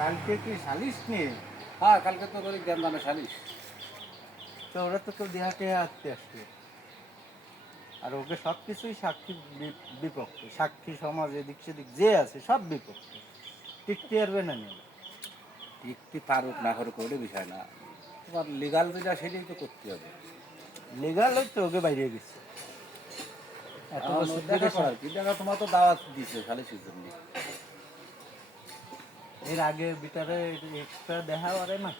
কালকে কি সালিশ নিয়ে হ্যাঁ কালকে তো জ্ঞান দামে সালিশ তো ওরা তো কেউ দেহাকে আসতে আসছে আর ওকে সব কিছুই সাক্ষী বিপক্ষে সাক্ষী সমাজ এদিক সেদিক যে আছে সব বিপক্ষে। টিকতে পারবে না নিয়ে। একটি পারুক না করুক ওটা বিষয় না। তোমার লিগাল যেটা সেটাই তো করতে হবে। লিগাল তো ওকে বাইরে গেছে। এত বছর দেখা করার কি? দেখা তোমার তো দাওয়াত দিছে সালিশের জন্য। এর আগে বিটারে এক্সট্রা দেখা পারে না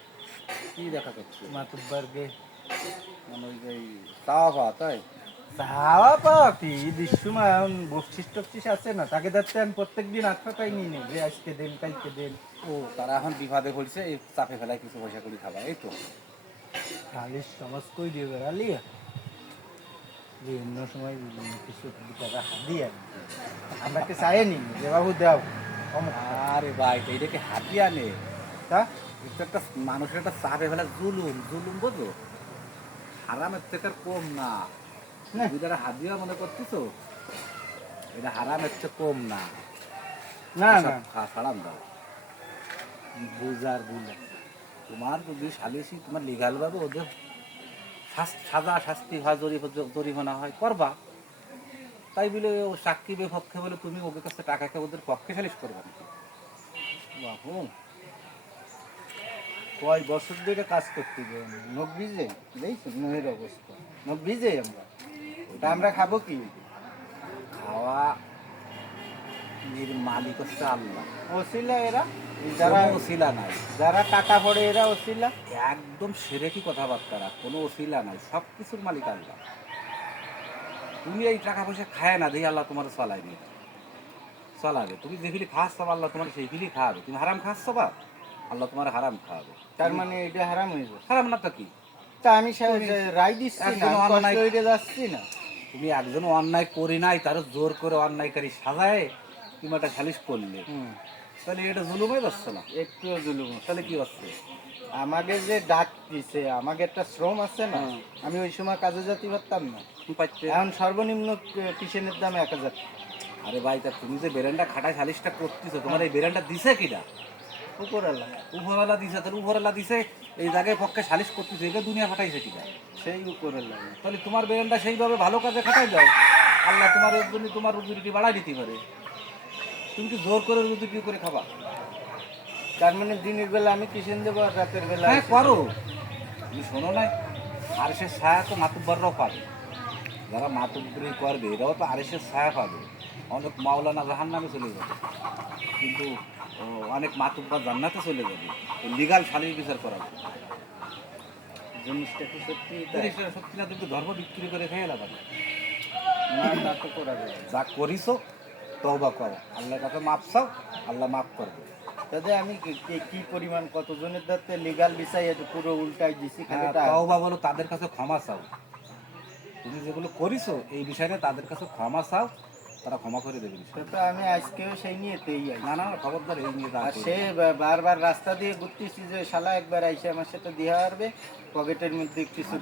কি দেখা করছে? মাতুব্বারকে মানে ওই যে চাওয়া পাওয়া তাই? চাওয়া পাওয়া কি সময় এখন বকশিস টকশিস আছে না? তাকে যাচ্ছে আমি প্রত্যেক দিন আটটাটাই নিয়ে নিই যে আজকে দেন কালকে দেন। ও তারা এখন বিপদে পড়ছে এই চাপে ফেলায় কিছু পয়সা করে খাবা এই তো। খালিস সমাজ কই দিয়ে বেড়ালি? বিভিন্ন সময় কিছু টাকা হাত দিয়ে আমরা কি চাইনি? যে বাবু দাও। আরে ভাই তো এটাকে হাতিয়া নে? তা এটা একটা মানুষের একটা চাপে ফেলা জুলুম জুলুম বোঝো? হারামের থেকে কম না। দুইটারে হাদিয়া মনে করতেছো এটা হারামের থেকে কম না। না না। সালাম দাও। বুঝার বুঝা তোমার যদি সালিসি তোমার লিগাল ভাবে ওদের সাজা শাস্তি হয় জরিপ- জরিমানা হয় করবা। তাই বলে ও সাক্ষী বিপক্ষে বলে তুমি ওদের কাছে টাকা খেয়ে ওদের পক্ষে সালিশ করবা নাকি? বাবু কয় বছর ধরে কাজ করতে যাই নখ ভিজে দেখছ নহের অবস্থা। নখ ভিজে আমরা। তা আমরা খাব কি? খাওয়া নির মালিক হচ্ছে আল্লাহ। ওসিলা এরা? যারা ওসিলা নাই। যারা টাকা পড়ে এরা ওসিলা? একদম সেরেকি কথাবার্তা। কোনো ওসিলা নাই। সব কিছুর মালিক আল্লাহ। তুমি এই টাকা পয়সা খায় না দেখি আল্লাহ তোমার চলাই নিয়ে চলাবে। তুমি যে ফিলি খাস পাবা আল্লাহ তোমার সেই ফিলি খাওয়াবে। তুমি হারাম খাস পাবা আল্লাহ তোমার হারাম খাওয়াবে। তার মানে এটা হারাম হয়ে যাবে। হারাম না তো কি? তা আমি রায় দিচ্ছি না অন্যায়- যাচ্ছি না। তুমি একজন অন্যায় করি নাই তার জোর করে অন্যায়কারী সাজায়। তুমি একটা সালিশ করলে। হুম, তাহলে এটা জুলুমই যাচ্ছে না? একটুও জুলুম তাহলে কি হচ্ছে? আমাকে যে ডাক দিছে আমাকে একটা শ্রম আছে না? আমি ওই সময় কাজে যেতে পারতাম না। এখন সর্বনিম্ন কিসেনের দাম এক হাজার আরে ভাই তা তুমি যে বেরেন্ডা খাটায় সালিশটা করতেছো তোমার এই বেরেন্ডা দিছে কিনা উপরালা উপরওয়ালা দিছে তাহলে উপরওয়ালা দিছে এই জায়গায় পক্ষে সালিশ করতেছে এটা দুনিয়া খাটাইছে কিনা সেই উপরালা তাহলে তোমার বেরেন্ডা সেইভাবে ভালো কাজে খাটাই দাও। আল্লাহ তোমার জন্য তোমার রুজি বাড়াই দিতে পারে। তুমি কি জোর করে রুজি কি করে খাবা? তার মানে দিনের বেলা আমি কিসেন দেবো আর রাতের বেলা হ্যাঁ করো। তুমি শোনো না আর আরেসের ছায়া তো মাতুব্বাররাও পাবে। যারা মাতুব্বরি করবে এরাও তো আরেসের ছায়া পাবে। অনেক মাওলানা জাহান নামে চলে যাবে। কিন্তু অনেক মাতুব্বার জান্নাতে চলে যাবে। লিগাল শালীর বিচার করাবে। জিনিসটা কি সত্যি? সত্যি না তুমি ধর্ম বিক্রি করে খেয়ে লাভ নেই। না তা তো করা যাবে যা করিছো তওবা করো। আল্লাহর কাছে মাপ চাও আল্লাহ মাফ করবে তাতে আমি কি- পরিমাণ কতজনের দাঁতে লিগাল বিষয় এটা পুরো উল্টাই দিছি হ্যাঁ, তওবা বলো তাদের কাছে ক্ষমা চাও। তুমি যেগুলো করিছো এই বিষয়ে তাদের কাছে ক্ষমা চাও তারা ক্ষমা করে দেবে বিষয় তো আমি আজকেও সেই নিয়েতেই না না খবরদার এই নিয়ে আর সে বারবার রাস্তা দিয়ে ঘুরতেছি যে শালা একবার আইসে আমার সাথে দিয়ে পারবে পকেটের মধ্যে কিছু।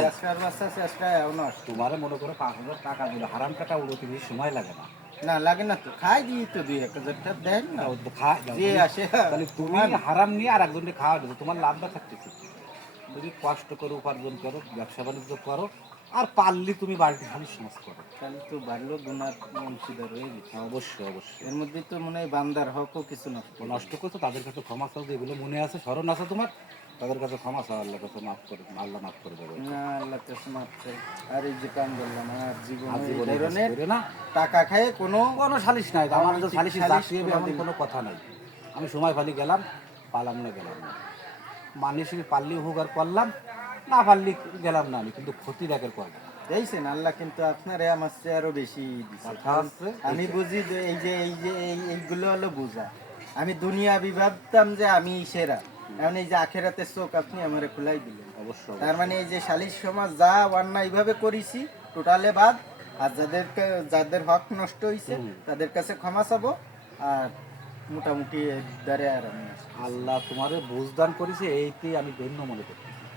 চেষ্টার মাস্টার চেষ্টা এমন তোমারে মনে করো পাঁচ হাজার টাকা দিল। হারাম টাকা উড়োতে বেশি সময় লাগে না। না লাগে না তো। খাই দিই তো দুই এক হাজার টাকা দেন না। ও তো খা- যে আসে তাহলে তুমি হারাম নিয়ে আর একজনকে খাওয়া দেবে। তোমার লাভটা থাকতেছে। তুমি কষ্ট করো উপার্জন করো ব্যবসা বাণিজ্য করো আর পারলে তুমি বাড়িতে খালি সমাজ করো। তাহলে তো বাড়লো গুনার অংশীদার হয়ে গেছে। হ্যাঁ, অবশ্যই অবশ্যই। এর মধ্যে তো মনে হয় বান্দার হকও কিছু নষ্ট নষ্ট করছ তাদের কাছে ক্ষমা চাও যেগুলো মনে আছে স্মরণ আছে তোমার তাদের কাছে ক্ষমা চাও আল্লাহ কাছে মাফ করে আল্লাহ মাফ করে দেবে। না আল্লাহ তো মাফ চাই। আর এই যে কাম বললাম আর জীবনে ধরনের টাকা খায় কোনো কোনো সালিশ নাই আমার তো সালিশ চাকরি এমন কোনো কথা নাই। আমি সময় ফালি গেলাম পালাম না গেলাম। না মানুষের পারলি হোক আর করলাম না পারলি গেলাম না আমি কিন্তু ক্ষতি দেখের না। দেখছেন আল্লাহ কিন্তু আপনারে আমার চেয়ে আরও বেশি দিছে। আমি বুঝি যে এই যে এই যে এই এইগুলো হলো বোঝা। আমি দুনিয়া ভাবতাম যে আমি সেরা। এখন এই যে আখেরাতের চোখ আপনি আমারে খোলাই দিলেন। অবশ্যই তার মানে এই যে শালিশ সমাজ যা অন্যায় ভাবে করেছি টোটালে বাদ। আর যাদের যাদের হক নষ্ট হয়েছে তাদের কাছে ক্ষমা চাবো। আর মোটামুটি দ্বারে আর। আল্লাহ তোমারে বুঝদান করেছে এইতেই আমি ধন্য মনে করি।